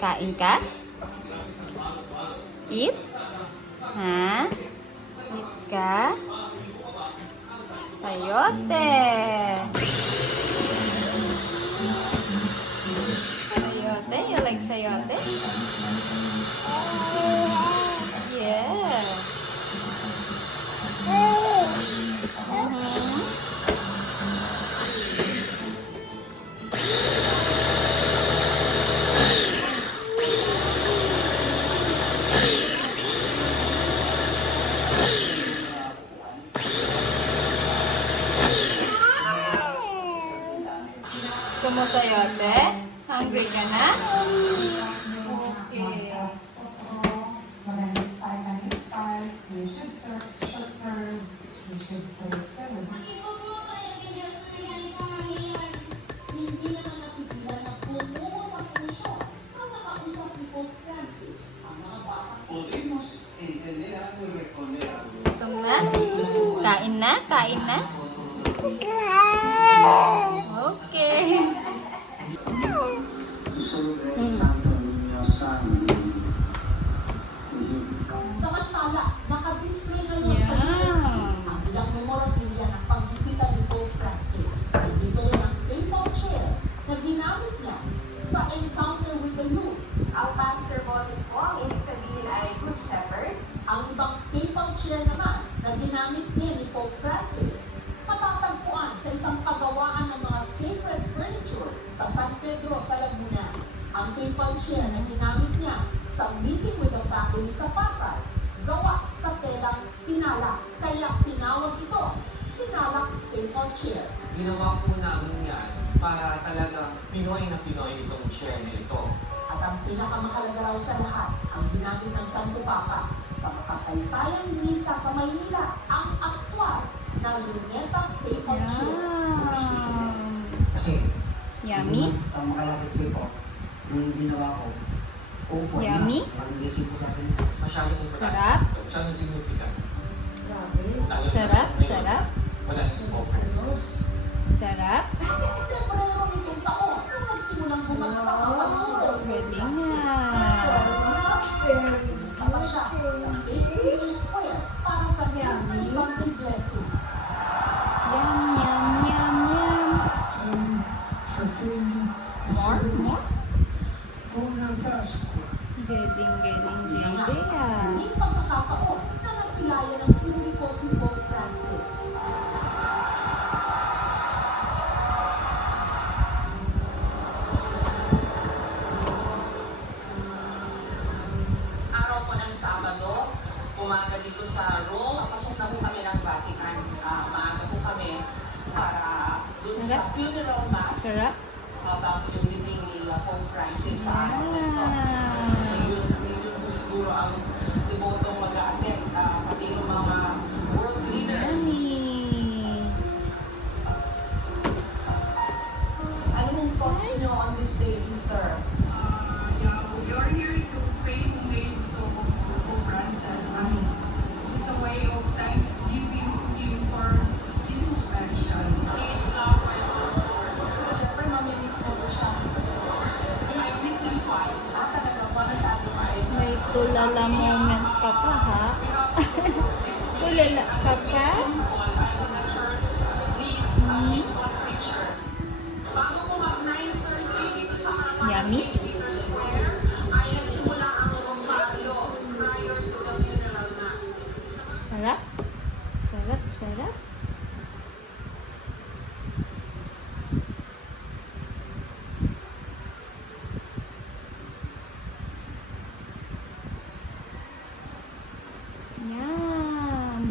Kain ka? Eat? Ha? Eat ka? Sayote. Sayote? You like sayote? Yeah. Gusto mo sayote? Hungry ka na? Okay. Gutom na? Kain na? Kain na? Okay. Samantala, naka-display ngayon sa USA ang ilang memorabilia ng pagbisita ni Pope Francis. Dito rin ang papal chair na ginamit niya sa encounter with the youth. Ang basketball is po, ang ibig sabihin ay Good Shepherd. Ang ibang papal chair naman na ginamit niya ni Pope Francis, matatagpuan sa isang pagawaan ng mga sacred furniture sa San Pedro sa Laguna. Ang papal chair na ginamit niya sa meeting with the family sa Pasay, gawa sa telang tinalak, kaya tinawag ito tinalak papal chair. Ginawa po namin yan para talaga Pinoy na Pinoy itong chair na ito. At ang pinakamahalaga raw sa lahat, ang ginamit ng Santo Papa sa makasaysayang misa sa Maynila, ang aktwal ng lunetang papal chair. Kasi, Yummy? ang makalapit kayo po, yung ginawa ko, upo na, Yummy? mag-isip ko sa akin. Masyadong importante. Sarap? Masyadong significant. Grabe. Lalo na Sarap? ngayon, Sarap? Wala na si Pope Francis. Sarap? Pebrero nitong taon, nung nagsimulang bumagsak ang pagsunod. Galing nga. Tala siya sa St. Peter's Square para sa Easter Sunday blessing. Yum, yum, yum, yum. More? More? Galing, galing, JJ ah. Hindi pagkakataon na nasilayan ng publiko si Pope Francis. Araw po ng Sabado, umaga dito sa Rome. Pasok na po kami ng Vatican. Maaga po kami para dun sa Sarap? funeral mass. Sarap? Bago yung living ni Pope Francis sa araw na ito. Ngayon po siguro ang debotong mag-a-attend, pati yung mga world leaders. Yummy. Ano mong thoughts nyo on this day, sister? We are here to pay homage to Pope Francis. This is a way of thanksgiving to him for his suspension. Siyempre, mamimiss na po siya. I think twice. Talaga, para sa ating eyes. May tulala moments ka pa ha? Tulala ka pa? Bago po mag 9:30 dito sa harapan Yummy? ng St. Peter's Square, ay nagsimula ang rosaryo prior to the funeral mass. Sarap? Sarap, sarap. Yum.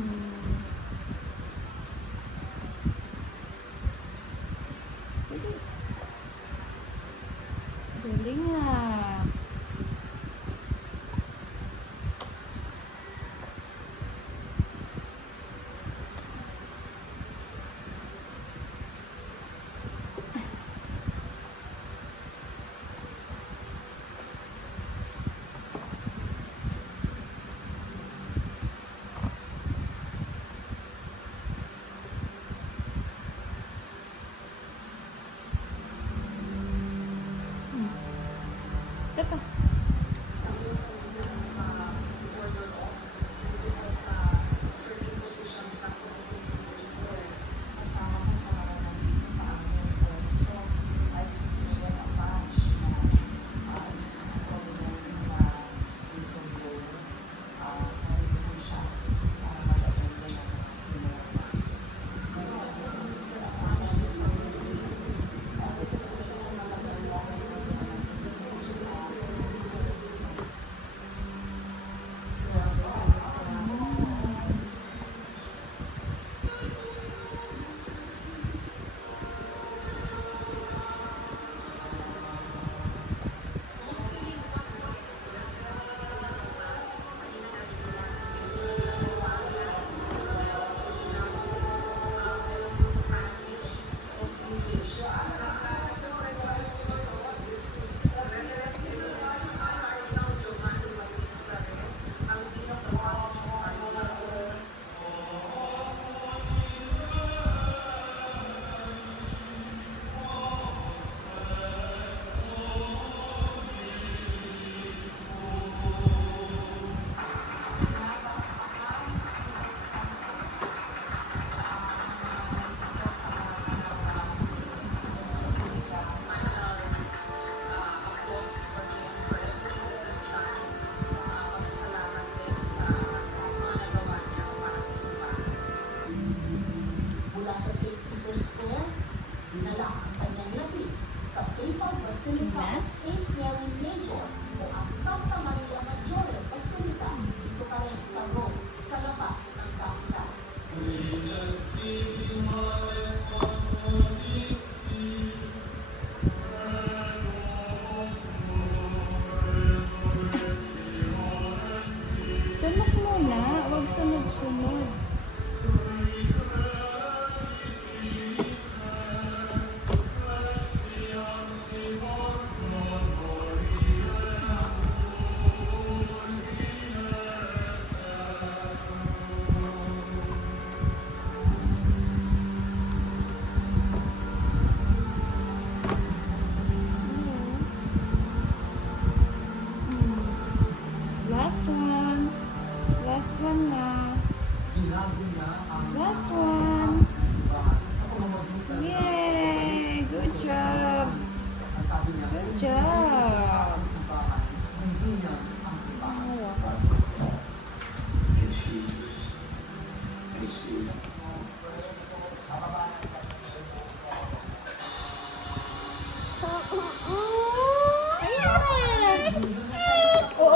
Galing ah.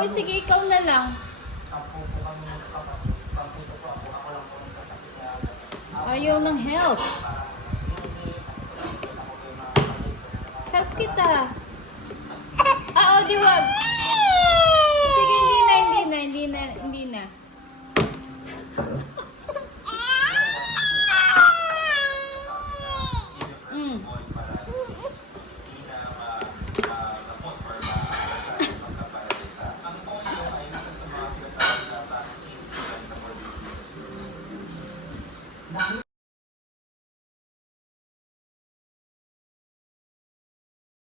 O sige, ikaw na lang. Sampu po kami magkakapatid. Pagpunto po ako, ako lang po nagsasakit niya agad. Ayaw ng help. Para hindi ako po yung mga kapatid ko na Help kita. Ah, o, di wag.